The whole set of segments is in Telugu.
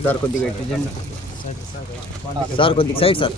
సార్ సార్ కొద్దిగా ఇటు సార్ కొద్దిగా సైడ్ సార్.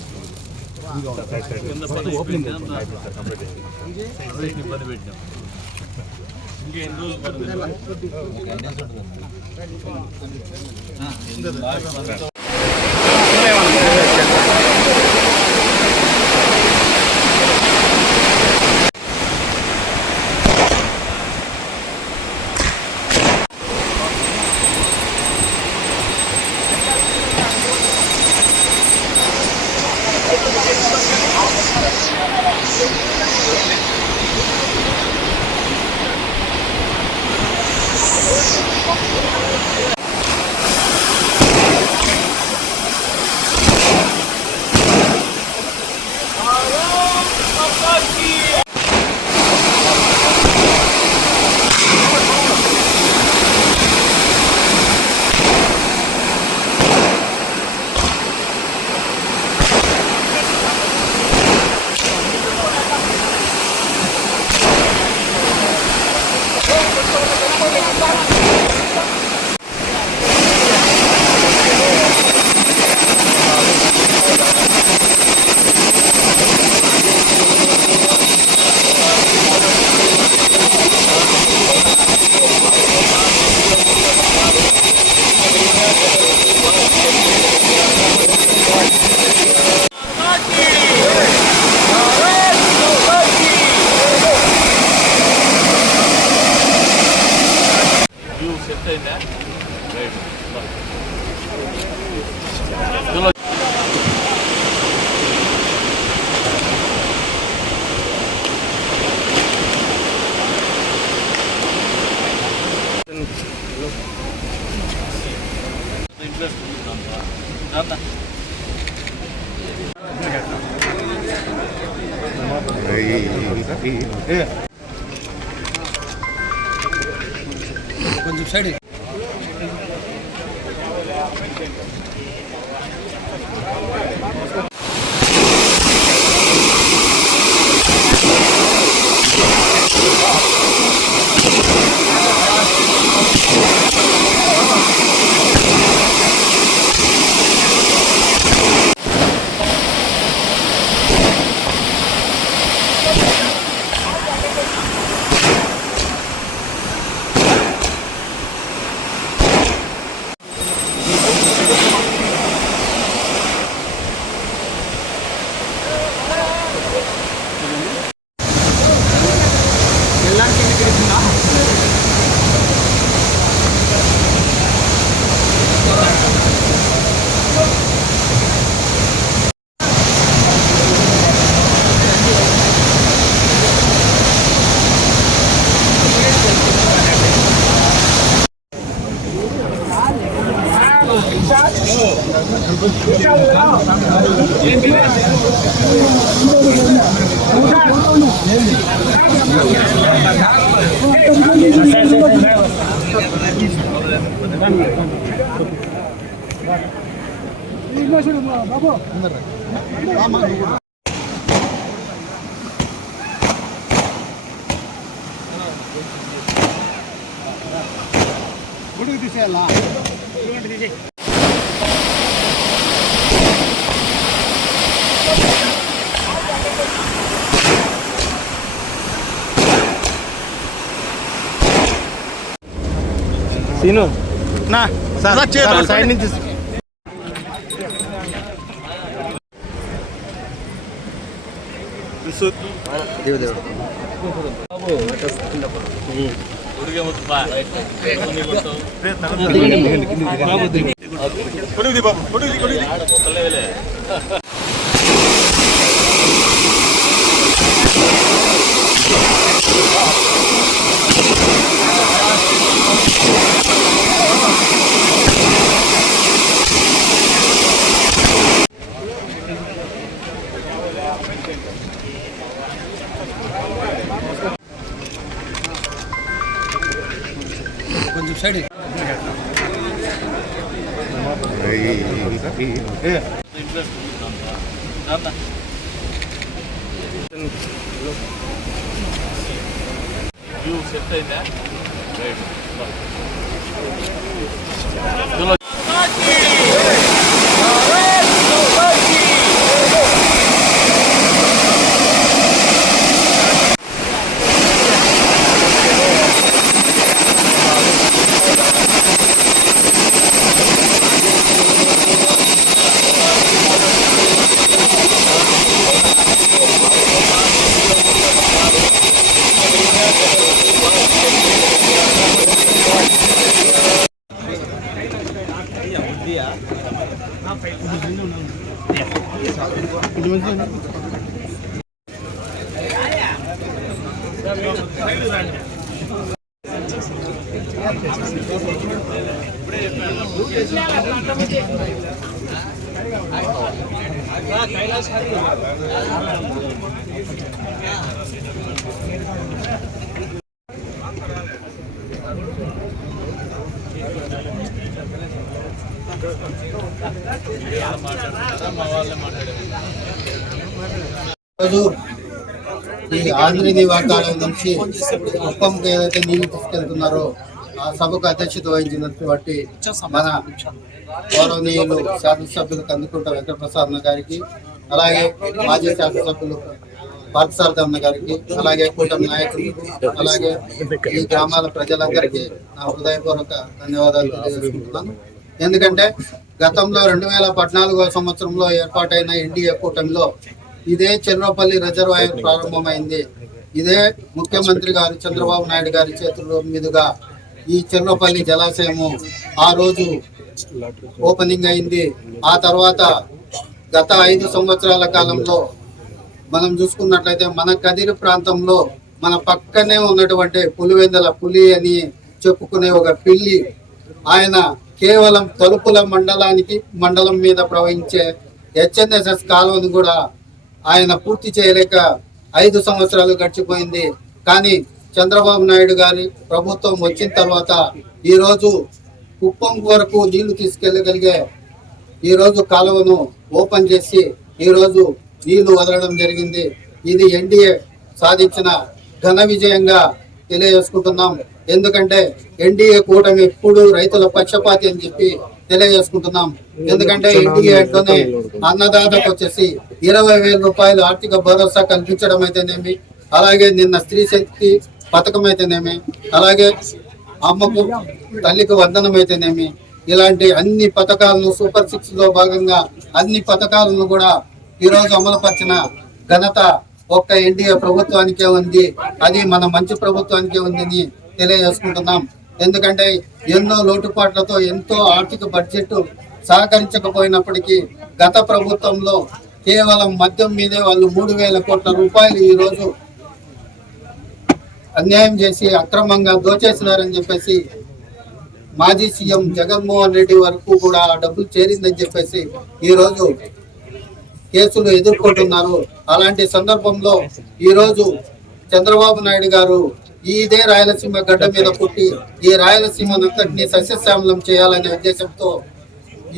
కొంచెం సైడ్ సీను నా సార్ సైడ్ నుంచి బాబు Sorry. Hey, hey, hey. ఈ ఆంధ్రని వాకాలం నుంచి కుప్పంకి ఏదైతే నీళ్ళు తీసుకెళ్తున్నారో ఆ సభకు అధ్యక్షత వహించినటువంటి మన గౌరవనీయులు శాసనసభ్యులు కందుకుంట వెంకటప్రసాద్ అన్న గారికి అలాగే మాజీ శాసనసభ్యులు పార్థసారథి అన్న గారికి అలాగే కూటమి నాయకులు అలాగే ఈ గ్రామాల ప్రజలందరికీ నా హృదయపూర్వక ధన్యవాదాలు తెలియజేసుకుంటున్నాను. ఎందుకంటే గతంలో రెండు వేల పద్నాలుగో సంవత్సరంలో ఏర్పాటైన ఎన్డీఏ కూటమిలో ఇదే చెర్రోపల్లి రిజర్వాయర్ ప్రారంభమైంది. ఇదే ముఖ్యమంత్రి గారు చంద్రబాబు నాయుడు గారి చేతుల మీదుగా ఈ చెర్రోపల్లి జలాశయము ఆ రోజు ఓపెనింగ్ అయింది. ఆ తర్వాత గత ఐదు సంవత్సరాల కాలంలో మనం చూసుకున్నట్లయితే మన కదిరి ప్రాంతంలో మన పక్కనే ఉన్నటువంటి పులివెందల పులి అని చెప్పుకునే ఒక పిల్లి ఆయన కేవలం తలుపుల మండలానికి మండలం మీద ప్రవహించే హెచ్ఎన్ఎస్ఎస్ కాలువను కూడా ఆయన పూర్తి చేయలేక ఐదు సంవత్సరాలు గడిచిపోయింది. కానీ చంద్రబాబు నాయుడు గారి ప్రభుత్వం వచ్చిన తర్వాత ఈరోజు కుప్పం వరకు నీళ్ళు తీసుకెళ్ళగలిగే ఈరోజు కాలువను ఓపెన్ చేసి ఈరోజు నీళ్ళు వదలడం జరిగింది. ఇది ఎన్డీఏ సాధించిన ఘన విజయంగా తెలియజేసుకుంటున్నాం. ఎందుకంటే ఎన్డీఏ కూటమి ఎప్పుడు రైతుల పక్షపాతి అని చెప్పి తెలియజేసుకుంటున్నాం. ఎందుకంటే ఎన్డీఏ అంటూనే అన్నదాతకు వచ్చేసి ఇరవై వేల రూపాయలు ఆర్థిక భరోసా కల్పించడం అయితేనేమి? అలాగే నిన్న స్త్రీ శక్తి పథకం అయితేనేమి అలాగే అమ్మకు తల్లికి వందనం అయితేనేమి ఇలాంటి అన్ని పథకాలను సూపర్ సిక్స్లో భాగంగా అన్ని పథకాలను కూడా ఈరోజు అమలుపరిచిన ఘనత ఒక్క ఎన్డీఏ ప్రభుత్వానికే ఉంది. అది మన మంచి ప్రభుత్వానికే ఉందని తెలియజేసుకుంటున్నాం. ఎందుకంటే ఎన్నో లోటుపాట్లతో ఎంతో ఆర్థిక బడ్జెట్ సహకరించకపోయినప్పటికీ గత ప్రభుత్వంలో కేవలం మద్యం మీదే వాళ్ళు మూడు వేల కోట్ల రూపాయలు ఈరోజు అన్యాయం చేసి అక్రమంగా దోచేసినారని చెప్పేసి మాజీ సీఎం జగన్మోహన్ రెడ్డి వరకు కూడా ఆ డబ్బులు చేరిందని చెప్పేసి ఈరోజు కేసులు ఎదుర్కొంటున్నారు. అలాంటి సందర్భంలో ఈరోజు చంద్రబాబు నాయుడు గారు ఇదే రాయలసీమ గడ్డ మీద పుట్టి ఈ రాయలసీమనంతటినీ సస్యశ్యామలం చేయాలనే ఉద్దేశంతో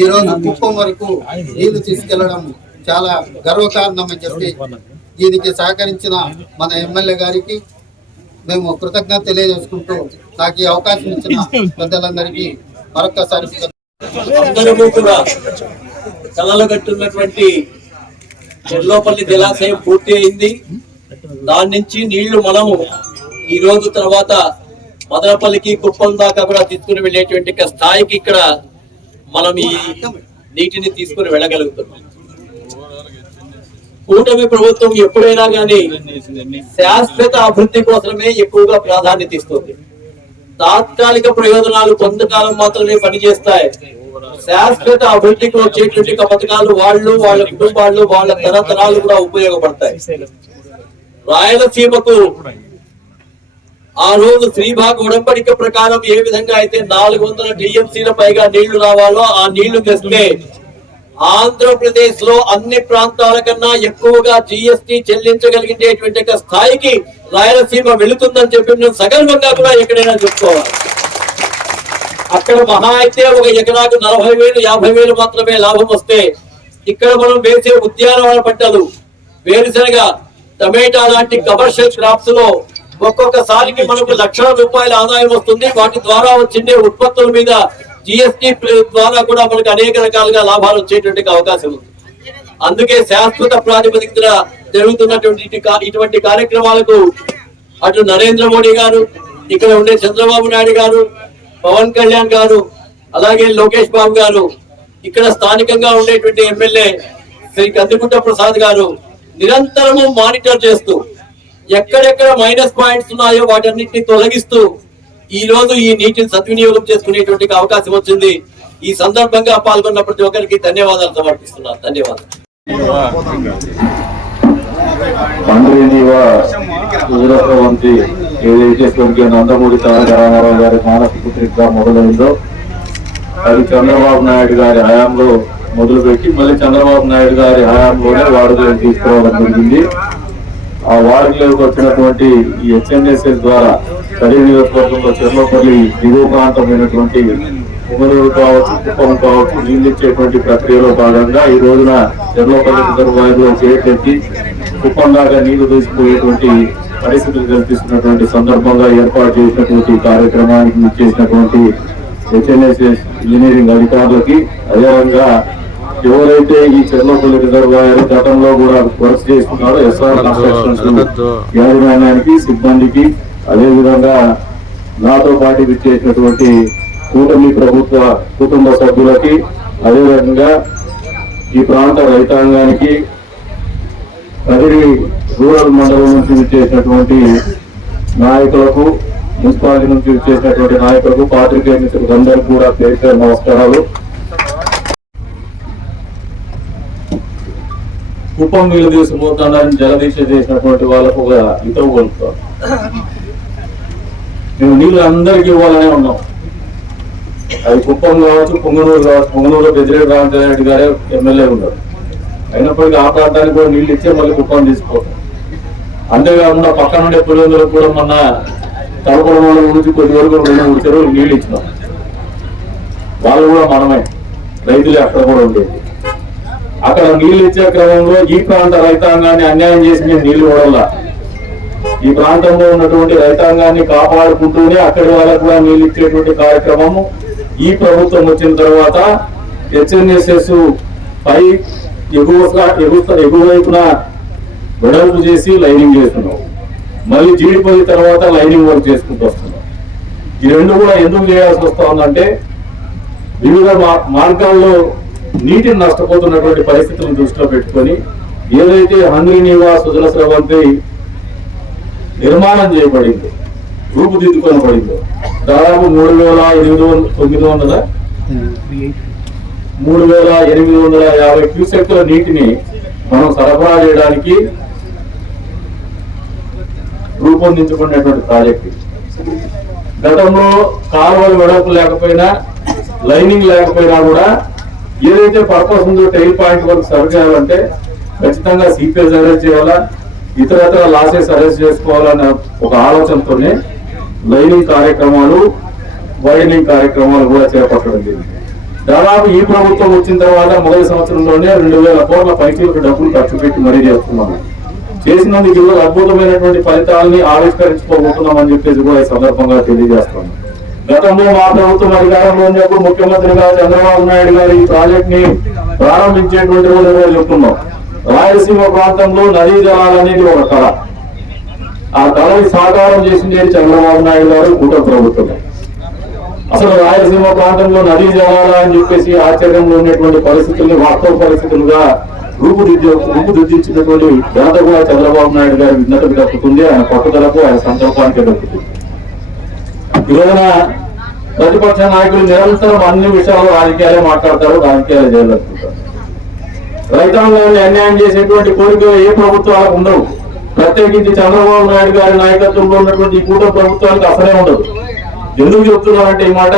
ఈ రోజు కుప్పం వరకు నీళ్ళు తీసుకెళ్ళడం చాలా గర్వకారణం అని చెప్పి దీనికి సహకరించిన మన ఎమ్మెల్యే గారికి మేము కృతజ్ఞత తెలియజేసుకుంటూ నాకు ఈ అవకాశం ఇచ్చిన పెద్దలందరికీ మరొక్కసారి అందరము కూడా కలలగట్టున్నటువంటి చెర్లోపల్లి జలాశయం పూర్తి అయింది. దాని నుంచి నీళ్ళు మనము ఈ రోజు తర్వాత మదనపల్లికి కుప్పం దాకా కూడా తీసుకుని వెళ్ళేటువంటి స్థాయికి ఇక్కడ మనం ఈ నీటిని తీసుకుని వెళ్ళగలుగుతున్నాం. కూటమి ప్రభుత్వం ఎప్పుడైనా కానీ శాశ్వత అభివృద్ధి కోసమే ఎక్కువగా ప్రాధాన్యత ఇస్తుంది. తాత్కాలిక ప్రయోజనాలు కొంతకాలం మాత్రమే పనిచేస్తాయి. శాశ్వత అభివృద్ధికి వచ్చేటువంటి పథకాలు వాళ్ళు వాళ్ళ కుటుంబాలు వాళ్ళ తరతరాలు కూడా ఉపయోగపడతాయి. రాయలసీమకు ఆ రోజు శ్రీభాగ్ ఉడంబడిక ప్రకారం ఏ విధంగా అయితే నాలుగు వందల టీఎంసీల పైగా నీళ్ళు రావాలో ఆ నీళ్ళు తెస్తే ఆంధ్రప్రదేశ్లో అన్ని ప్రాంతాల కన్నా ఎక్కువగా జిఎస్టి చెల్లించగలిగేటువంటి స్థాయికి రాయలసీమ వెళుతుందని చెప్పి మేము సగర్వంగా కూడా ఎక్కడైనా చెప్పుకోవాలి. అక్కడ మహా అయితే ఒక ఎకరాకు నలభై వేలు యాభై వేలు మాత్రమే లాభం వస్తే ఇక్కడ మనం వేసే ఉద్యానవన పంటలు వేరుశనగ టమేటా లాంటి కమర్షియల్ క్రాప్స్లో ఒక్కొక్కసారికి మనకు లక్షల రూపాయల ఆదాయం వస్తుంది. వాటి ద్వారా వచ్చిండే ఉత్పత్తుల మీద జిఎస్టి ద్వారా కూడా మనకు అనేక రకాలుగా లాభాలు వచ్చేటువంటి అవకాశం ఉంది. అందుకే శాశ్వత ప్రాతిపదికన జరుగుతున్నటువంటి ఇటువంటి కార్యక్రమాలకు అటు నరేంద్ర మోడీ గారు ఇక్కడ ఉండే చంద్రబాబు నాయుడు గారు పవన్ కళ్యాణ్ గారు అలాగే లోకేష్ బాబు గారు ఇక్కడ స్థానికంగా ఉండేటువంటి ఎమ్మెల్యే శ్రీ కందికుంట ప్రసాద్ గారు నిరంతరము మానిటర్ చేస్తూ ఎక్కడెక్కడ మైనస్ పాయింట్స్ ఉన్నాయో వాటన్నిటిని తొలగిస్తూ ఈ రోజు ఈ నీటిని సద్వినియోగం చేసుకునేటువంటి అవకాశం వచ్చింది. ఈ సందర్భంగా పాల్గొన్న ప్రతి ఒక్కరికి ధన్యవాదాలు సమర్పిస్తున్నాను. ధన్యవాదాలు. తండ్రి ఏదైతే స్వర్గీయ నందమూరి తారక రామారావు గారి మానస పుత్రికగా మొదలైందో అది చంద్రబాబు నాయుడు గారి హయాంలో మొదలుపెట్టి మళ్ళీ చంద్రబాబు నాయుడు గారి హయాంలోనే వాడుకలోకి తీసుకురావడం జరిగింది. ఆ వార్డులోకి వచ్చినటువంటి ఈ హెచ్ఎన్ఎస్ఎస్ ద్వారా కరీ నియోజకవర్గంలో చెర్లోపల్లి దిగువ ప్రాంతమైనటువంటి ఉమరూరు కావచ్చు కుప్పం కావచ్చు నీళ్ళు ఇచ్చేటువంటి ప్రక్రియలో భాగంగా ఈ రోజున చెర్లోపల్లి రిజర్వాయర్లో చేపెట్టి కుప్పం దాకా నీళ్ళు తీసుకుపోయేటువంటి పరిస్థితులు కల్పిస్తున్నటువంటి సందర్భంగా ఏర్పాటు చేసినటువంటి కార్యక్రమానికి చేసినటువంటి హెచ్ఎన్ఎస్ఎస్ ఇంజనీరింగ్ అధికారులకి అదేవిధంగా ఎవరైతే ఈ చెర్లోపల్లి రిజర్వాయర్ గతంలో కూడా వర్క్ చేస్తున్నారో ఎస్ఆర్ కన్స్ట్రక్షన్స్ యాజమాన్యానికి సిబ్బందికి అదేవిధంగా నాతో పాటు చేసినటువంటి కూటమి ప్రభుత్వ కుటుంబ సభ్యులకి అదేవిధంగా ఈ ప్రాంత రైతాంగానికి కదిరి రూరల్ మండలం నుంచి విచ్చేసినటువంటి నాయకులకు మున్సిపాలిటీ నుంచి విచ్చేసినటువంటి నాయకులకు పాత్రికేయ మిత్రులకు అందరికీ కూడా పేరు నమస్కారాలు. కుప్పం నీళ్ళు తీసుకుపోతున్నారని జలదీక్ష చేసినటువంటి వాళ్ళకు ఒక హితవు కొలుపుతారు మేము నీళ్ళు అందరికీ ఇవ్వాలనే ఉన్నాం. అది కుప్పం కావచ్చు పొంగనూరు కావచ్చు పొంగనూరు బెదిరేడు రామచంద్ర గారే ఎమ్మెల్యే ఉన్నారు. అయినప్పటికీ ఆ ప్రాంతానికి కూడా నీళ్ళు ఇచ్చే మళ్ళీ కుప్పం తీసుకోవడం అంతేకాకుండా పక్కన ఉండే పులివెందులకు కూడా మొన్న తలపడమల నుంచి కొద్ది వరకు రెండు మూడు చెరువులు నీళ్ళు ఇచ్చినాం. వాళ్ళు కూడా మనమే. రైతులే అక్కడ కూడా ఉండేది. అక్కడ నీళ్ళు ఇచ్చే క్రమంలో ఈ ప్రాంత రైతాంగాన్ని అన్యాయం చేసి మేము నీళ్ళు ఇవ్వడంలా ఈ ప్రాంతంలో ఉన్నటువంటి రైతాంగాన్ని కాపాడుకుంటూనే అక్కడి వాళ్ళకు కూడా నీళ్ళు ఇచ్చేటువంటి కార్యక్రమము ఈ ప్రభుత్వం వచ్చిన తర్వాత హెచ్ఎన్ఎస్ఎస్ పై ఎగువ ఎగువ వైపున వెడల్పు చేసి లైనింగ్ చేస్తున్నాం. మళ్ళీ జీడిపోయిన తర్వాత లైనింగ్ వర్క్ చేసుకుంటూ వస్తున్నాం. ఈ రెండు కూడా ఎందుకు చేయాల్సి వస్తుందంటే వివిధ మా- మార్గాల్లో నీటిని నష్టపోతున్నటువంటి పరిస్థితులను దృష్టిలో పెట్టుకొని ఏదైతే హంగ్రీ నివాస్ సుజల స్రవంతి నిర్మాణం చేయబడింది రూపుదిద్దుకొనబడిందో దాదాపు మూడు వేల ఎనిమిది వందల తొమ్మిది వందల మూడు వేల ఎనిమిది వందల యాభై క్యూసెక్టుల నీటిని మనం సరఫరా చేయడానికి రూపొందించుకున్నటువంటి ప్రాజెక్ట్. గతంలో కాలువలు వెడల్పు లేకపోయినా లైనింగ్ లేకపోయినా కూడా ఏదైతే పర్పస్ ఉందో టైల్ పాయింట్ వరకు సర్వ్ చేయాలంటే ఖచ్చితంగా సీపేజ్ అరెస్ట్ చేయాలా? ఇతరత్ర లాసెస్ అరెస్ట్ చేసుకోవాలన్న ఒక ఆలోచనతోనే లైనింగ్ కార్యక్రమాలు వైడనింగ్ కార్యక్రమాలు కూడా చేపట్టడం జరిగింది. దాదాపు ఈ ప్రభుత్వం వచ్చిన తర్వాత మొదటి సంవత్సరంలోనే రెండు వేల కోట్ల పైసలకు డబ్బులు ఖర్చు పెట్టి మరీ చేస్తున్నాము చేసినందుకు ఈరోజు అద్భుతమైనటువంటి ఫలితాలని ఆవిష్కరించుకోబోతున్నాం అని చెప్పేసి కూడా ఈ సందర్భంగా తెలియజేస్తున్నాం. గతంలో మా ప్రభుత్వం అధికారంలో ఉన్నప్పుడు ముఖ్యమంత్రిగా చంద్రబాబు నాయుడు గారు ఈ ప్రాజెక్ట్ని ప్రారంభించేటువంటి వాళ్ళు చెప్తున్నాం రాయలసీమ ప్రాంతంలో నదీ జలాలనేది ఒక కళ. ఆ కళని సాకారం చేసింది చంద్రబాబు నాయుడు గారు కూట ప్రభుత్వం. అసలు రాయలసీమ ప్రాంతంలో నదీ జలాల అని చెప్పేసి ఆశ్చర్యంలో ఉన్నటువంటి పరిస్థితుల్ని వాస్తవ పరిస్థితులుగా రూపుదిద్ది రూపుదిద్దించినటువంటి ఘనత కూడా చంద్రబాబు నాయుడు గారి విన్నతకు దక్కుతుంది. ఆయన పట్టుదలకు ఆయన సంకల్పానికి దక్కుతుంది. ఈ ప్రతిపక్ష నాయకులు నిరంతరం అన్ని విషయాలు రాజకీయాలే మాట్లాడతారు రాజకీయాలు చేయాలనుకుంటారు రైతాంగాన్ని అన్యాయం చేసేటువంటి కోరికలు ఏ ప్రభుత్వాలకు ఉండవు. ప్రత్యేకించి చంద్రబాబు నాయుడు గారి నాయకత్వంలో ఉన్నటువంటి ఈ కూట ప్రభుత్వానికి అసలే ఉండదు. ఎందుకు చెప్తున్నారంటే ఈ మాట?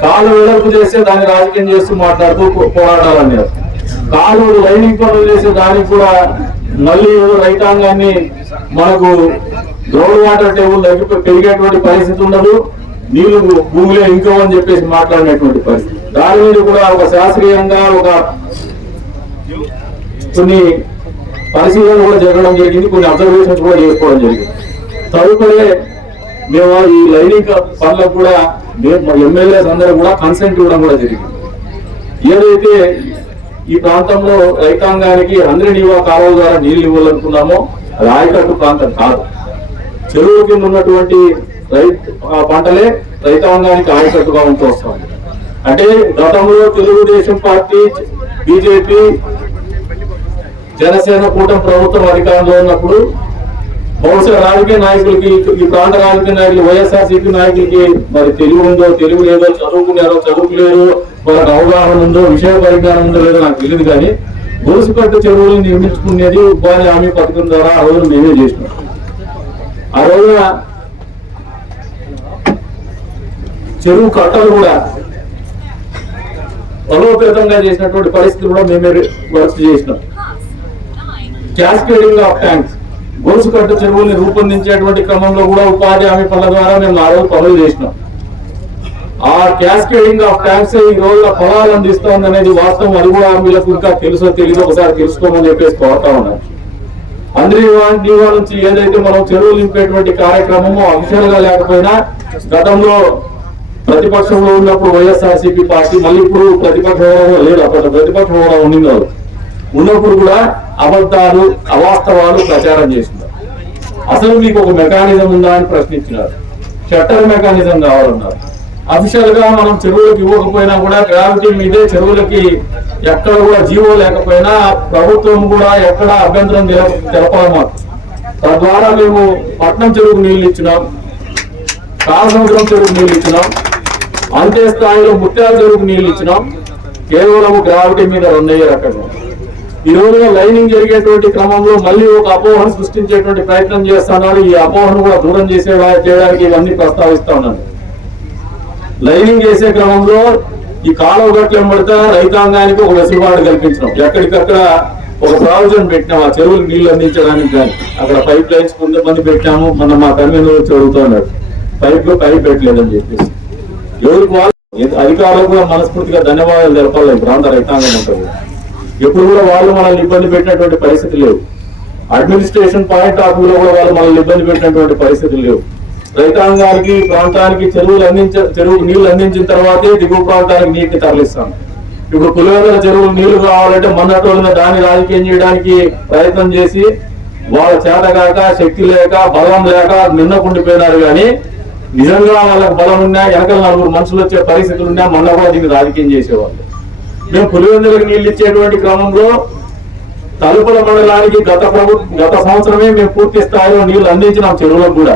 కాలు వెడల్పు చేస్తే దాన్ని రాజకీయం చేస్తూ మాట్లాడుతూ పో- కాలు లైనింగ్ పనులు చేసే దానికి కూడా మళ్ళీ రైతాంగాన్ని మనకు గ్రౌండ్ వాటర్ టేబుల్ పెరిగేటువంటి పరిస్థితి ఉండదు. నీళ్ళు భూమిలో ఇంకో అని చెప్పేసి మాట్లాడినటువంటి పరిస్థితి. దాని మీద కూడా ఒక శాస్త్రీయంగా ఒక కొన్ని పరిశీలన కూడా జరగడం జరిగింది. కొన్ని అబ్జర్వేషన్స్ కూడా చేసుకోవడం జరిగింది. తదుపరి మేము ఈ లైనింగ్ పనులకు కూడా ఎమ్మెల్యేస్ అందరూ కూడా కన్సెంట్ ఇవ్వడం కూడా జరిగింది. ఏదైతే ఈ ప్రాంతంలో రైతాంగానికి అందరి నీవా కాలువ ద్వారా నీళ్ళు ఇవ్వాలనుకున్నామో అది ఆయకట్టు ప్రాంతం కాదు. చెరువు కింద ఉన్నటువంటి రైతు పంటలే రైతాంగానికి ఆయకట్టుగా ఉంటూ వస్తుంది అంటే గతంలో తెలుగుదేశం పార్టీ బీజేపీ జనసేన కూటమి ప్రభుత్వం అధికారంలో ఉన్నప్పుడు బహుశా రాజకీయ నాయకులకి ఈ ప్రాంత రాజకీయ నాయకులు వైఎస్ఆర్సీపీ నాయకులకి మరి తెలుగు ఉందో తెలుగు లేదో చదువుకున్నారో చదువుకులేరు వాళ్ళకి అవగాహన ఉందో విషయ పరిజ్ఞానం ఉందో లేదో నాకు తెలియదు కానీ గోసుకట్టు చెరువులు నిర్మించుకునేది ఉపాధి హామీ పథకం ద్వారా ఆ రోజు మేమే చేసినాం. ఆ రోజున చెరువు కట్టలు కూడా బలోపేతంగా చేసినటువంటి పరిస్థితి కూడా మేమే వర్క్ చేసినాం. Cascading of tanks. గొలుసు కట్టు చెరువుల్ని రూపొందించేటువంటి క్రమంలో కూడా ఉపాధి హామీ పనుల ద్వారా మేము ఆ రోజు పనులు చేసినాం. ఆ క్యాస్కేడింగ్ ఆఫ్ ట్యాంక్స్ ఈ రోజు పొలాలు అందిస్తోంది అనేది వాస్తవం అది కూడా మీకు ఇంకా తెలుసో తెలియదు ఒకసారి తెలుసుకోమని చెప్పేసి కోరుతా ఉన్నాను అందరి నీవా నుంచి ఏదైతే మనం చెరువులు నింపేటువంటి కార్యక్రమము అంశాలుగా లేకపోయినా గతంలో ప్రతిపక్షంలో ఉన్నప్పుడు వైఎస్ఆర్సీపీ పార్టీ మళ్ళీ ఇప్పుడు ప్రతిపక్ష హోదా లేదు. అప్పట్లో ప్రతిపక్ష హోదా ఉండింది ఉన్నప్పుడు కూడా అబద్ధాలు అవాస్తవాలు ప్రచారం చేస్తున్నారు అసలు మీకు ఒక మెకానిజం ఉందా అని ప్రశ్నించినారు. షట్టర్ మెకానిజం కావాలన్నారు. అఫీషియల్గా మనం చెరువులకు ఇవ్వకపోయినా కూడా గ్రావిటీ మీదే చెరువులకి ఎక్కడ కూడా జీవో లేకపోయినా ప్రభుత్వం కూడా ఎక్కడ అభ్యంతరం తెలపాలన్నమాట తద్వారా మేము పట్నం చెరువుకు నీళ్ళు ఇచ్చినాం కాలసముద్రం చెరువుకు నీళ్ళు ఇచ్చినాం అంతే స్థాయిలో ముత్యాల చెరువుకు నీళ్ళు ఇచ్చినాం కేవలం గ్రావిటీ మీద రెండయ్యే రకంగా ఈ రోజున లైనింగ్ జరిగేటువంటి క్రమంలో మళ్ళీ ఒక అపోహను సృష్టించేటువంటి ప్రయత్నం చేస్తున్నాడు ఈ అపోహను కూడా దూరం చేసే చేయడానికి ఇవన్నీ ప్రస్తావిస్తా ఉన్నాను. లైనింగ్ చేసే క్రమంలో ఈ కాలువ గట్ల పడితే రైతాంగానికి ఒక వెసులుబాటు కల్పించడం ఎక్కడికక్కడ ఒక ప్రావిజన్ పెట్టినాం. ఆ చెరువులకు నీళ్ళు అందించడానికి కానీ అక్కడ పైప్ లైన్స్ కొంతమంది పెట్టాము. మన మా కన్వీనర్ వచ్చి అడుగుతున్నాడు పైప్ పైప్ పెట్టలేదని చెప్పేసి. ఎవరికి వాళ్ళు అధికారులకు కూడా మనస్ఫూర్తిగా ధన్యవాదాలు తెలపాలి. ప్రాంత రైతాంగం ఉంటుంది ఎప్పుడు కూడా వాళ్ళు మనల్ని ఇబ్బంది పెట్టినటువంటి పరిస్థితి లేవు అడ్మినిస్ట్రేషన్ పాయింట్ ఆఫ్ వ్యూలో కూడా వాళ్ళు మనల్ని ఇబ్బంది పెట్టినటువంటి పరిస్థితులు లేవు రైతాంగానికి ప్రాంతానికి చెరువులు అందించ చెరువు నీళ్ళు అందించిన తర్వాతే దిగువ ప్రాంతానికి నీటిని తరలిస్తాం. ఇప్పుడు పులివెందుల చెరువులు నీళ్ళు కావాలంటే మొన్నటోళ్ళని దాన్ని రాజకీయం చేయడానికి ప్రయత్నం చేసి వాళ్ళ చేత కాక శక్తి లేక బలం లేక నిన్నకుండిపోయినారు కానీ నిజంగా వాళ్ళకి బలం ఉన్నా వెనకాల నలుగురు మనుషులు వచ్చే పరిస్థితులు ఉన్నా మొన్న కూడా దీన్ని రాజకీయం చేసేవాళ్ళు. మేము పులివెందులకు నీళ్ళు ఇచ్చేటువంటి క్రమంలో తలుపుల మండలానికి గత ప్రభుత్వం గత సంవత్సరమే మేము పూర్తి స్థాయిలో నీళ్ళు అందించినాం చెరువులకు కూడా.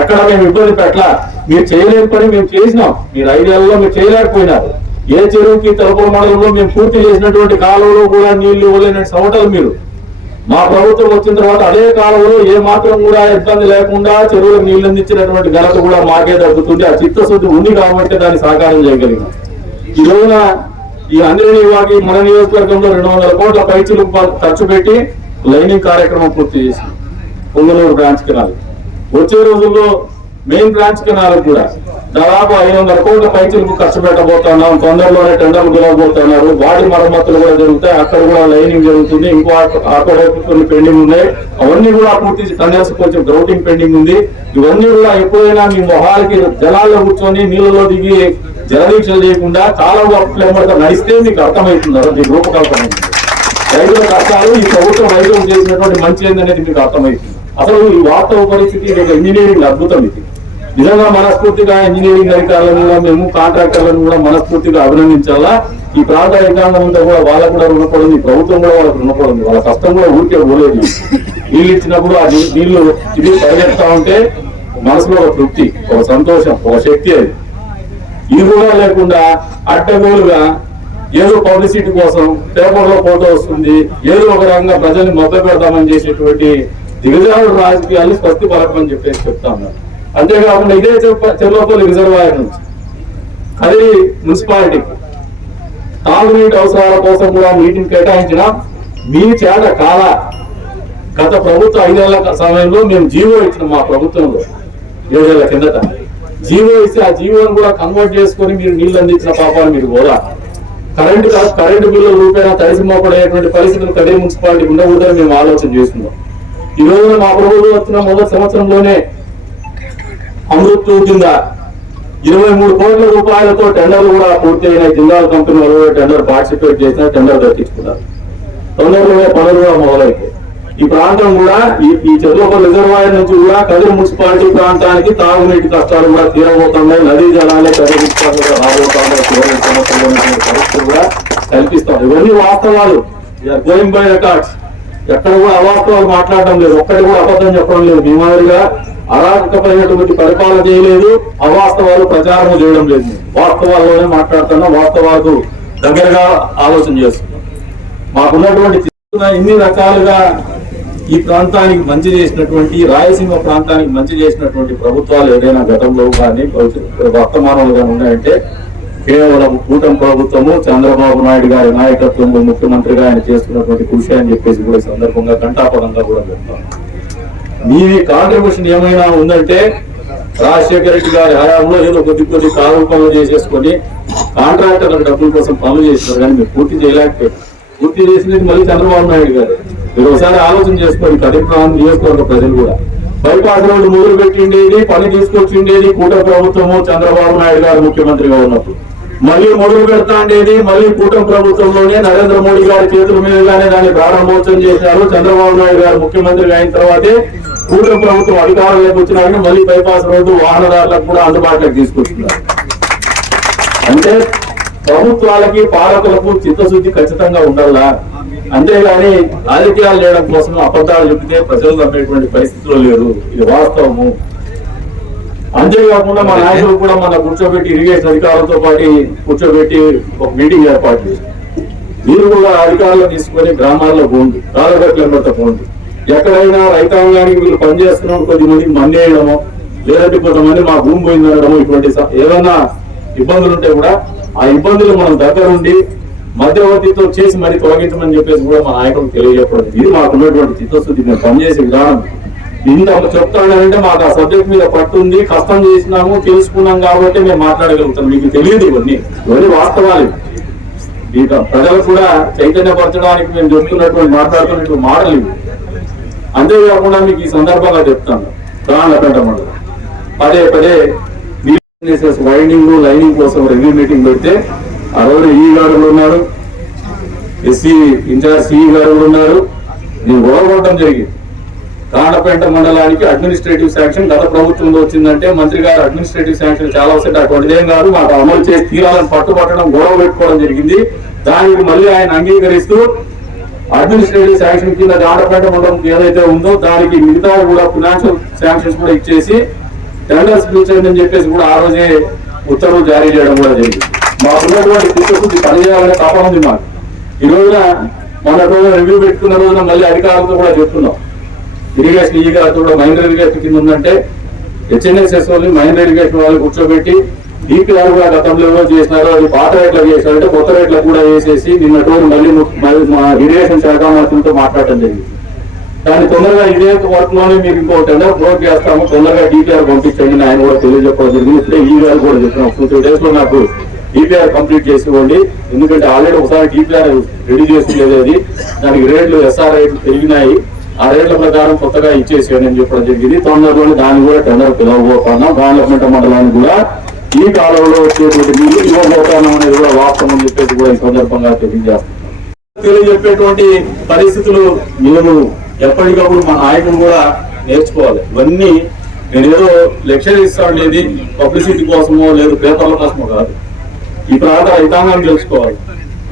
ఎక్కడ మేము ఇబ్బంది పెట్టలా? మీరు చేయలేని పని మేము చేసినాం. మీరు ఐదేళ్ళలో మీరు చేయలేకపోయినారు. ఏ చెరువుకి తలుపుల మండలంలో మేము పూర్తి చేసినటువంటి కాలువలో కూడా నీళ్ళు ఇవ్వలేని సవటలు మీరు. మా ప్రభుత్వం వచ్చిన తర్వాత అదే కాలంలో ఏ మాత్రం కూడా ఇబ్బంది లేకుండా చెరువులకు నీళ్ళు అందించినటువంటి ఘనత కూడా మాకే దక్కుతుంది. ఆ చిత్తశుద్ధి ఉంది కాబట్టి దాన్ని సాకారం చేయగలిగాం. ఈ రోజున ఈ అందరి వాకి మన నియోజకవర్గంలో రెండు వందల కోట్ల పైచులు ఖర్చు పెట్టి లైనింగ్ కార్యక్రమం పూర్తి చేసి పొంగలూరు బ్రాంచ్ కెనాల్ వచ్చే రోజుల్లో మెయిన్ బ్రాంచ్ కెనాల్ కూడా దాదాపు ఐదు వందల కోట్ల పైచలకు ఖర్చు పెట్టబోతున్నాం తొందరలోనే టెండర్లు పిలవబోతున్నారు వాటి మరమ్మతులు కూడా జరుగుతాయి. అక్కడ కూడా లైనింగ్ జరుగుతుంది. ఇంకో అక్కడ కొన్ని పెండింగ్ ఉన్నాయి. అవన్నీ కూడా పూర్తి కన్యాసం కొంచెం గ్రౌటింగ్ పెండింగ్ ఉంది. ఇవన్నీ కూడా ఎప్పుడైనా మీ మొహాలకి జలాల్లో కూర్చొని నీళ్ళలో దిగి జలదీక్షలు చేయకుండా చాలా ప్లేమర్తో నడిస్తే మీకు అర్థమవుతుంది? అది రూపకల్పన. రైతుల కష్టాలు ఈ ప్రభుత్వం రైతులకు చేసినటువంటి మంచి ఏందనేది మీకు అర్థమవుతుంది. అసలు ఈ వాస్తవ పరిస్థితి ఇది ఒక ఇంజనీరింగ్ అద్భుతం ఇది. నిజంగా మనస్ఫూర్తిగా ఇంజనీరింగ్ అధికారులను కూడా మేము కాంట్రాక్టర్లను కూడా మనస్ఫూర్తిగా అభినందించాలా? ఈ ప్రాంత రైతాంగం అంతా కూడా వాళ్ళకు కూడా రుణపడింది ప్రభుత్వం కూడా వాళ్ళకు రుణపడింది. వాళ్ళ కష్టం కూడా ఊరికే పోలేదు. నీళ్ళు ఇచ్చినప్పుడు ఆ నీళ్ళు ఇది పరిగెత్తా ఉంటే మనసులో ఒక తృప్తి ఒక సంతోషం ఒక శక్తి అది. ఇది కూడా లేకుండా అడ్డగోలుగా ఏదో పబ్లిసిటీ కోసం పేపర్లో ఫోటో వస్తుంది ఏదో ఒక రకంగా ప్రజల్ని మభ్య పెడతామని చేసేటువంటి దిగజారుడు రాజకీయాలు స్వస్తి పలకమని చెప్పేసి చెప్తా ఉన్నారు. అంతేకాకుండా ఇదే చెప్ప- చెర్లోపల్లి రిజర్వాయర్ నుంచి అది మున్సిపాలిటీ. తాగునీటి అవసరాల కోసం కూడా నీటిని కేటాయించిన మీ చేత కాల గత ప్రభుత్వ ఐదేళ్ళ సమయంలో మేము జీవో ఇచ్చిన మా ప్రభుత్వంలో ఏడేళ్ళ కిందట. జీవో ఇస్తే ఆ జీవోని కూడా కన్వర్ట్ చేసుకొని మీరు నీళ్ళు అందించిన పాపాలు మీరు కూడా కరెంటు కరెంటు బిల్లు రూపేణా తడిసి మోపడేటువంటి పరిస్థితులు కడే మున్సిపాలిటీ ఉండకూడదని మేము ఆలోచన చేస్తున్నాం. ఈ రోజున మా ప్రభుత్వం వచ్చిన మొదటి సంవత్సరంలోనే అమృత్ కింద ఇరవై మూడు కోట్ల రూపాయలతో టెండర్లు కూడా పూర్తి జిల్లాల కంపెనీ వాళ్ళు టెండర్ పార్టిసిపేట్ చేసిన టెండర్ దక్కించుకున్నారు. తొందరలోనే పనులు కూడా ఈ ప్రాంతం కూడా ఈ ఈ రిజర్వాయర్ నుంచి కూడా కదిరి మున్సిపాలిటీ ప్రాంతానికి తాగునీటి కష్టాలు కూడా తీరబోతున్నాయి. నదీ జలాలే కదిరి మున్సిపాలిటీ కూడా రాబోతున్నాయి చివరి సంవత్సరంలో పరిస్థితులు కూడా కల్పిస్తాం. ఇవన్నీ వాస్తవాలు. గోయింగ్ బై రికార్డ్స్ ఎక్కడ కూడా అవాస్తవాలు మాట్లాడడం లేదు. ఒక్కటి కూడా అబద్ధం చెప్పడం లేదు. మీ మాదిరిగా అరాచకమైనటువంటి పరిపాలన చేయలేదు. అవాస్తవాలు ప్రచారం చేయడం లేదు. వాస్తవాల్లోనే మాట్లాడుతున్నా వాస్తవాలకు దగ్గరగా ఆలోచన చేస్తున్నాం. మాకున్నటువంటి ఇన్ని రకాలుగా ఈ ప్రాంతానికి మంచి చేసినటువంటి రాయలసీమ ప్రాంతానికి మంచి చేసినటువంటి ప్రభుత్వాలు ఏదైనా గతంలో కానీ వర్తమానంలో కానీ ఉన్నాయంటే కేవలం కూటమి ప్రభుత్వము చంద్రబాబు నాయుడు గారి నాయకత్వంలో ముఖ్యమంత్రిగా ఆయన చేస్తున్నటువంటి కృషి అని చెప్పేసి కూడా సందర్భంగా ఘంటాపదంగా కూడా చెప్తాను మీ కాంట్రిబ్యూషన్ ఏమైనా ఉందంటే రాజశేఖర రెడ్డి గారి హయాంలో ఏదో కొద్ది కొద్ది కాలు పనులు చేసేసుకొని కాంట్రాక్టర్ల డబ్బుల కోసం పనులు చేసినారు కానీ మీరు పూర్తి చేయలేకపోయారు పూర్తి చేసినది మళ్ళీ చంద్రబాబు నాయుడు గారు. మీరు ఒకసారి ఆలోచన చేసుకోండి కదిరి ప్రాంతం నియోజకవర్గ ప్రజలు కూడా. బైపాస్ రోడ్డు మొదలు పెట్టిండేది పని తీసుకొచ్చిండేది కూట ప్రభుత్వము చంద్రబాబు నాయుడు గారు ముఖ్యమంత్రిగా ఉన్నప్పుడు. మళ్ళీ మొదలు పెడతా అనేది మళ్ళీ కూటమి ప్రభుత్వంలోనే నరేంద్ర మోడీ గారి చేతుల మీదుగానే దాన్ని ప్రారంభోత్సవం చేశారు. చంద్రబాబు నాయుడు గారు ముఖ్యమంత్రి అయిన తర్వాతే కూటమి ప్రభుత్వం అధికారంలోకి వచ్చినాక మళ్ళీ బైపాస్ రోడ్డు వాహనదారులకు కూడా అందుబాటులోకి తీసుకొస్తున్నారు. అంటే ప్రభుత్వాలకి పాలకులకు చిత్తశుద్ధి ఖచ్చితంగా ఉండాలా? అంతేగాని రాజకీయాలు చేయడం కోసం అబద్ధాలు చెప్తే ప్రజలు నమ్మేటువంటి పరిస్థితులు లేదు ఇది వాస్తవము. అంతేకాకుండా మా నాయకులు కూడా మన కూర్చోబెట్టి ఇరిగేషన్ అధికారులతో పాటు కూర్చోబెట్టి ఒక మీటింగ్ ఏర్పాటు చేశారు. మీరు కూడా అధికారులు తీసుకొని గ్రామాల్లో పోండి కాలగట్ల వెంబడితో పోండి. ఎక్కడైనా రైతాంగానికి వీళ్ళు పనిచేస్తున్నప్పుడు కొద్ది మందికి మందేయడము లేదంటే కొంతమంది మా భూమి పోయింది అనడము ఇటువంటి ఏదైనా ఇబ్బందులు ఉంటే కూడా ఆ ఇబ్బందులు మనం దగ్గరుండి మధ్యవర్తితో చేసి మరి తొలగించమని చెప్పేసి కూడా మా నాయకులకు తెలియజెప్పడం ఇది మాకు ఉన్నటువంటి చిత్తశుద్ధి మేము పనిచేసే విధానం ఇంత చెప్తానంటే మాకు ఆ సబ్జెక్ట్ మీద పట్టుంది కష్టం చేసినాము తెలుసుకున్నాం కాబట్టి మేము మాట్లాడగలుగుతాం. మీకు తెలియదు ఇవన్నీ. ఇవన్నీ వాస్తవాలు. ఈ ప్రజలు కూడా చైతన్యపరచడానికి మేము చెప్తున్నటువంటి మాట్లాడుతున్నటువంటి మాటలు ఇవి. అంతేకాకుండా మీకు ఈ సందర్భంగా చెప్తాను. ప్రాణపెంట మండలం పదే పదే వైండింగ్ లైనింగ్ కోసం రివ్యూ మీటింగ్ పెడితే ఆ రోజు ఈ గారు ఉన్నారు. ఎస్సీ ఇన్ఛార్జ్ సిఈ గారు ఉన్నారు. నేను గొడవపడటం జరిగింది. రాణపేట మండలానికి అడ్మినిస్ట్రేటివ్ శాంక్షన్ గత ప్రభుత్వంలో వచ్చిందంటే మంత్రి గారు అడ్మినిస్ట్రేటివ్ శాంక్షన్ చాలా వస్తాయి అటువంటిదేం కాదు. మాకు అమలు చేసి తీరాలను పట్టుబట్టడం గొడవ పెట్టుకోవడం జరిగింది. దానికి మళ్ళీ ఆయన అంగీకరిస్తూ అడ్మినిస్ట్రేటివ్ శాంక్షన్ కింద రాణపేట మండలం ఏదైతే ఉందో దానికి మిగతా కూడా ఫినాన్షియల్ శాంక్షన్స్ కూడా ఇచ్చేసి టెండర్స్ పిలిచండి అని చెప్పేసి కూడా ఆ రోజే ఉత్తర్వులు జారీ చేయడం కూడా జరిగింది. మాకు ఉన్నటువంటి చిత్తశుద్ధి పనిచేయాలనే తపన ఉంది మాకు. ఈ రోజున మొన్న రోజున రివ్యూ పెట్టుకున్న రోజున మళ్ళీ అధికారులతో కూడా చెప్తున్నాం. ఇరిగేషన్ ఈ గారితో కూడా మైనర్ ఇరిగేషన్ కింద ఉందంటే హెచ్ఎన్ఎస్ఎస్ వాళ్ళు మైనర్ ఇరిగేషన్ వాళ్ళు కూర్చోబెట్టి డిపిఆర్ కూడా గతంలో ఏమో చేసినారో అది పాత రేట్లకు చేశారంటే కొత్త రేట్లకు కూడా వేసేసి నిన్న రోజు మళ్ళీ మళ్ళీ మా ఇరిగేషన్ శాఖ మంత్రులతో మాట్లాడటం జరిగింది. దాన్ని తొందరగా ఇదే వర్క్లోనే మీకు ఇంకో టెండర్ క్లోజ్ చేస్తాము. తొందరగా డిపిఆర్ పంపించండి ఆయన కూడా తెలియజెప్పడం జరిగింది. ఇప్పుడే ఈ గారు కూడా చెప్పినాం. టూ త్రీ డేస్లో నాకు డిపిఆర్ కంప్లీట్ చేసుకోండి ఎందుకంటే ఆల్రెడీ ఒకసారి డిపిఆర్ రెడీ చేసింది అది. దానికి రేట్లు ఎస్ఆర్ రేట్లు పెరిగినాయి. ఆ రేట్ల ప్రకారం కొత్తగా ఇచ్చేసి అని చెప్పడం జరిగింది. తొందరలోనే దాన్ని కూడా టెండర్ పిలవబోతున్నాం. డెవలప్మెంట్ మండలానికి కూడా ఈ కాలంలో వచ్చేటువంటి నీళ్ళు ఇవ్వబోతున్నాం అనేది కూడా వాస్తవం అని చెప్పేసి కూడా ఈ సందర్భంగా తెలియజేస్తున్నాం. తెలియజెప్పేటువంటి పరిస్థితులు మేము ఎప్పటికప్పుడు మా నాయకులు కూడా నేర్చుకోవాలి. ఇవన్నీ నేను ఏదో లెక్చర్ ఇస్తాను పబ్లిసిటీ కోసమో లేదు పేపర్ల కోసమో కాదు. ఈ ప్రాంత రైతాంగం తెలుసుకోవాలి.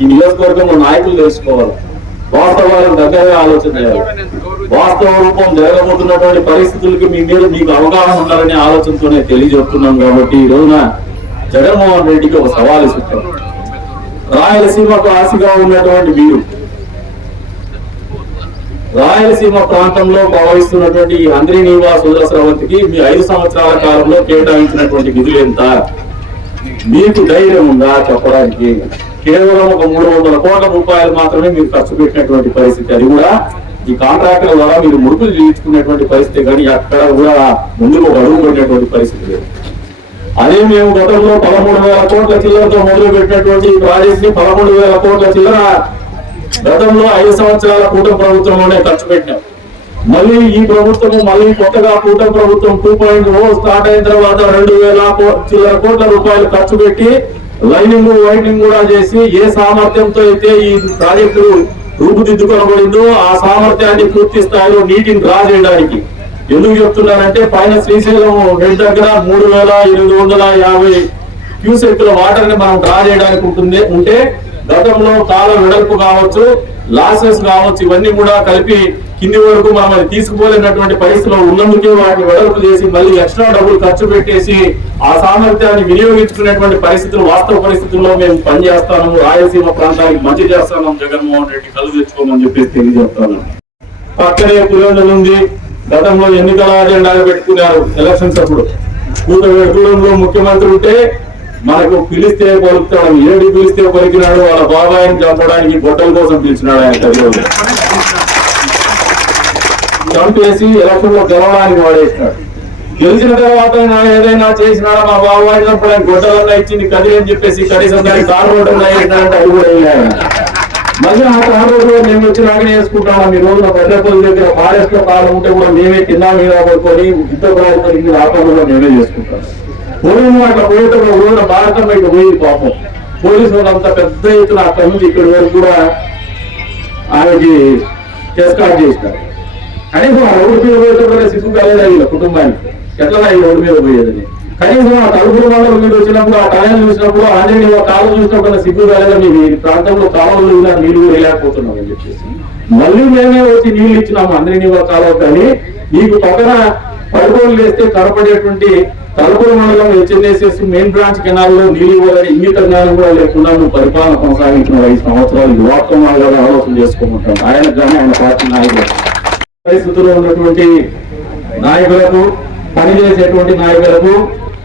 ఈ నియోజకవర్గంలో నాయకులు తెలుసుకోవాలి. వాస్తవాలకు దగ్గరగా ఆలోచన చేయాలి. వాస్తవ రూపం జరగబోతున్నటువంటి పరిస్థితులకి మీ మీద మీకు అవగాహన ఉండాలనే ఆలోచనతోనే తెలియజెప్తున్నాం కాబట్టి ఈ రోజున జగన్మోహన్ రెడ్డికి ఒక సవాల్ ఇస్తున్నాం. రాయలసీమకు ఆశగా ఉన్నటువంటి మీరు రాయలసీమ ప్రాంతంలో భావిస్తున్నటువంటి ఈ అంద్రి నివాస్ మీ ఐదు సంవత్సరాల కాలంలో కేటాయించినటువంటి నిధులు ఎంత? మీకు ధైర్యం ఉందా చెప్పడానికి? కేవలం ఒక మూడు వందల కోట్ల రూపాయలు మాత్రమే మీరు ఖర్చు పెట్టినటువంటి పరిస్థితి. అది కూడా ఈ కాంట్రాక్టర్ ద్వారా మీరు ముడుపులు చేయించుకునేటువంటి పరిస్థితి కానీ అక్కడ కూడా ముందుకు అడుగు పెట్టేటువంటి పరిస్థితి లేదు. అదే మేము గతంలో పదమూడు వేల కోట్ల చిల్లరతో మొదలు పెట్టినటువంటి ప్రాజెక్ట్ని పదమూడు వేల కోట్ల చిల్లర గతంలో ఐదు సంవత్సరాల కూటమి ప్రభుత్వంలోనే ఖర్చు పెట్టినాం. మళ్ళీ ఈ ప్రభుత్వం మళ్ళీ కొత్తగా కూటమి ప్రభుత్వం టూ పాయింట్ ఓ స్టార్ట్ అయిన తర్వాత రెండు వేల చిల్లర కోట్ల రూపాయలు ఖర్చు పెట్టి లైనింగ్ వైటింగ్ కూడా చేసి ఏ సామర్థ్యంతో అయితే ఈ ప్రాజెక్టు రూపుదిద్దుకోబడిందో ఆ సామర్థ్యాన్ని పూర్తి స్థాయిలో నీటిని డ్రా చేయడానికి ఎందుకు చెప్తున్నానంటే పైన శ్రీశైలం హెడ్ దగ్గర మూడు వేల ఎనిమిది వందల యాభై క్యూసెక్ల వాటర్ని మనం డ్రా చేయడానికి ఉంటుంది ఉంటే గతంలో కాలం వెడల్పు కావచ్చు లాసెస్ కావచ్చు ఇవన్నీ కూడా కలిపి కింది వరకు మనం అది తీసుకుపోలేనటువంటి పరిస్థితిలో ఉన్నందుకే వాటిని వెడల్పు చేసి మళ్ళీ ఎక్స్ట్రా డబ్బులు ఖర్చు పెట్టేసి ఆ సామర్థ్యాన్ని వినియోగించుకునేటువంటి పరిస్థితులు వాస్తవ పరిస్థితుల్లో మేము పనిచేస్తాము రాయలసీమ ప్రాంతానికి మంచి చేస్తాము జగన్మోహన్ రెడ్డి కలు తెచ్చుకోమని చెప్పేసి తెలియజేస్తాను పక్కనే పులివెందులు ఉంది. గతంలో ఎన్నికల అజెండాగా పెట్టుకున్నారు ఎలక్షన్స్ అప్పుడు. కూటమిలో ముఖ్యమంత్రి ఉంటే మనకు పిలిస్తే పలుకుతాడు ఏడు పిలిస్తే పలికినాడు వాళ్ళ బాబాయిని చంపడానికి బొట్టల కోసం పిలిచినాడు ఆయన జంప్ వేసి ఎలక్షన్లో గెలవడానికి వాడేసినాడు. గెలిచిన తర్వాత ఏదైనా చేసినాడా మా బాబు బాబాయ్ ఆయన గొడ్డలన్నా ఇచ్చింది కది అని చెప్పేసి కనీసం దానికి కారు రోడ్డు వేసినాడంటే అది కూడా వేయలే మళ్ళీ ఆ కారు రోడ్డు మేము వచ్చినాకనే వేసుకుంటాం. ఈ రోజున పెద్దపల్లి దగ్గర ఫారెస్ట్లో కారు ఉంటే కూడా మేమే కింద మీద పడుకొని యుద్ధ ప్రాంతానికి ఆపకుండా మేమే చేసుకుంటాం. పోలీసు అట్లా పోయేటప్పుడు ఒక రోజున భారతం బయట పోయింది పాపం. పోలీసు వాళ్ళంతా పెద్ద ఎత్తున అక్కడ నుంచి ఇక్కడి వరకు కూడా ఆమెకి ఎస్కాట్ చేసినారు. కనీసం ఆ రోడ్డు మీద పోయేటప్పుడు సిగ్గు కాలేదు వీళ్ళ కుటుంబానికి? ఎట్లా ఈ రోడ్డు మీద పోయేదని? కనీసం ఆ తలుపుల మండలం మీరు వచ్చినప్పుడు ఆ టైం చూసినప్పుడు ఆంజనేయ కాలం చూసినప్పుడు సిగ్గు కాలేదా మీ ఈ ప్రాంతంలో కాలంలో ఇలా నీళ్ళు కూడా వేయలేకపోతున్నాం అని చెప్పేసి. మళ్ళీ మేమే వచ్చి నీళ్ళు ఇచ్చినాము అందరినీ కాలం కానీ నీకు పక్కన పడుకోలు వేస్తే కనపడేటువంటి తలుపుల మండలం హెచ్ఎన్ఎస్ఎస్ మెయిన్ బ్రాంచ్ కెనాల్లో నీళ్ళు ఇవ్వాలని ఇంగిత జ్ఞానం కూడా లేకుండా నువ్వు పరిపాలన కొనసాగించిన ఐదు సంవత్సరాలు. యువత్వంగా ఆలోచన చేసుకోమంటాం ఆయన కానీ ఆయన పార్టీ నాయకులు. పరిస్థితుల్లో ఉన్నటువంటి నాయకులకు పనిచేసేటువంటి నాయకులకు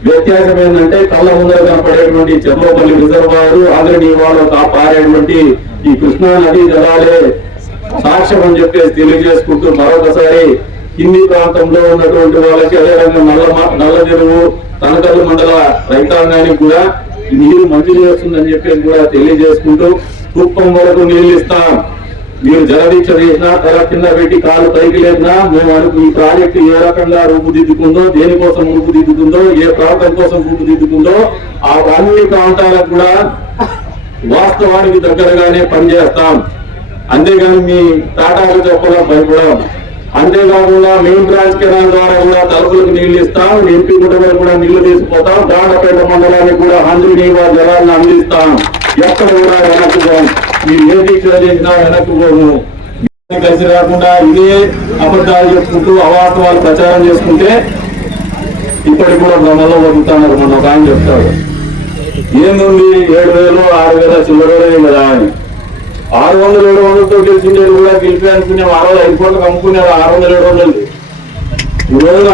వ్యత్యాసం ఏంటంటే కళ్ళ ముందర కనపడేటువంటి చెర్లోపల్లి రిజర్వాయర్ ఆదరణి వాళ్ళు పారేటువంటి ఈ కృష్ణా నదీ జలాలే సాక్ష్యం అని చెప్పేసి తెలియజేసుకుంటూ మరొకసారి హిందీ ప్రాంతంలో ఉన్నటువంటి వాళ్ళకి అదేవిధంగా నల్ల నల్ల చెరువు తనకల్లు మండల రైతాంగానికి కూడా నీరు మంజూరు చేస్తుందని చెప్పేసి కూడా తెలియజేసుకుంటూ కుప్పం వరకు నీళ్ళు ఇస్తాం. మీరు జలదీక్ష చేసినా తల కింద పెట్టి కాలు పైకి లేపినా మేము ఈ ప్రాజెక్టు ఏ రకంగా రూపుదిద్దుకుందో దేనికోసం రూపుదిద్దుకుందో ఏ ప్రాంతం కోసం రూపుదిద్దుకుందో ఆ అన్ని ప్రాంతాలకు కూడా వాస్తవానికి దగ్గరగానే పనిచేస్తాం. అంతేగాని మీ టాటాలు చెప్పడం భయపడం అంతేకాకుండా మెయిన్ బ్రాంచ్ కెనాల్ ద్వారా కూడా తలుపులకు నీళ్ళు ఇస్తాం ఎంపీ కుటుంబాలు కూడా నీళ్ళు తీసుకుపోతాం దాండపేట మండలానికి కూడా హండ్రీ నీవా జలాలను అందిస్తాం. ఎక్కడ కూడా వెనక్కు పోం. మీరు ఏ దీక్ష చేసినా వెనక్కు పోము కలిసి రాకుండా ఇదే అబద్ధాలు చెప్పుకుంటూ అవాస్తవాలు ప్రచారం చేసుకుంటే ఇప్పటికి కూడా భ్రమలో పొందుతున్నారు మొన్న ఒక ఆయన చెప్తాడు. ఏముంది ఏడు వేలు ఆరు వేల చిల్లరలే కదా అని. ఆరు వందలు ఏడు వందలతో గెలిచిండేది కూడా గెలిపి అనుకునే ఆరు రోజు ఐదు కోట్లకు అమ్ముకునేది ఆరు వందలు ఏడు వందలు. ఈ రోజున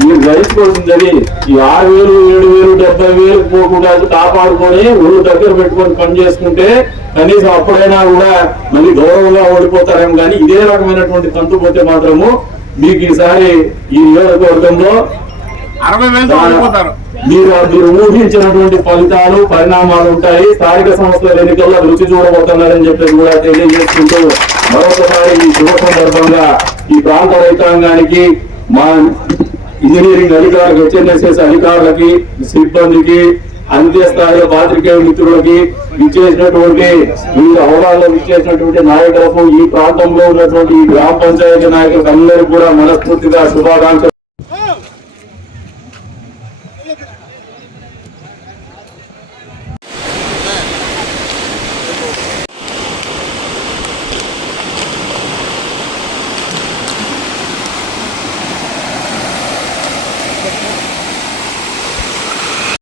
మీరు గ్రహించుకోవాల్సిందని ఈ ఆరు వేలు ఏడు వేలు డెబ్బై వేలు పోకుండా కాపాడుకొని ఊరు దగ్గర పెట్టుకొని పని చేసుకుంటే కనీసం అప్పుడైనా కూడా మళ్ళీ గౌరవంగా ఓడిపోతారేమో కానీ ఇదే రకమైనటువంటి తంతు పోతే మాత్రము మీకు ఈసారి ఈ నియోజకవర్గంలో మీరు మీరు ఊహించినటువంటి ఫలితాలు పరిణామాలు ఉంటాయి. స్థానిక సంస్థల ఎన్నికల్లో రుచి చూడబోతున్నారని చెప్పి కూడా తెలియజేసుకుంటూ మరొకసారి ఈ శుభ సందర్భంగా ఈ ప్రాంత రైతాంగానికి మా ఇంజనీరింగ్ అధికారులకు హెచ్ఎన్ఎస్ఎస్ అధికారులకి సిబ్బందికి అంత్య స్థాయిలో పాత్రికేయ మిత్రులకి ఇచ్చేసినటువంటి వివిధ హోదాల్లో ఇచ్చేసినటువంటి నాయకులకు ఈ ప్రాంతంలో ఉన్నటువంటి ఈ గ్రామ పంచాయతీ నాయకులకు అందరికీ కూడా మనస్ఫూర్తిగా శుభాకాంక్షలు.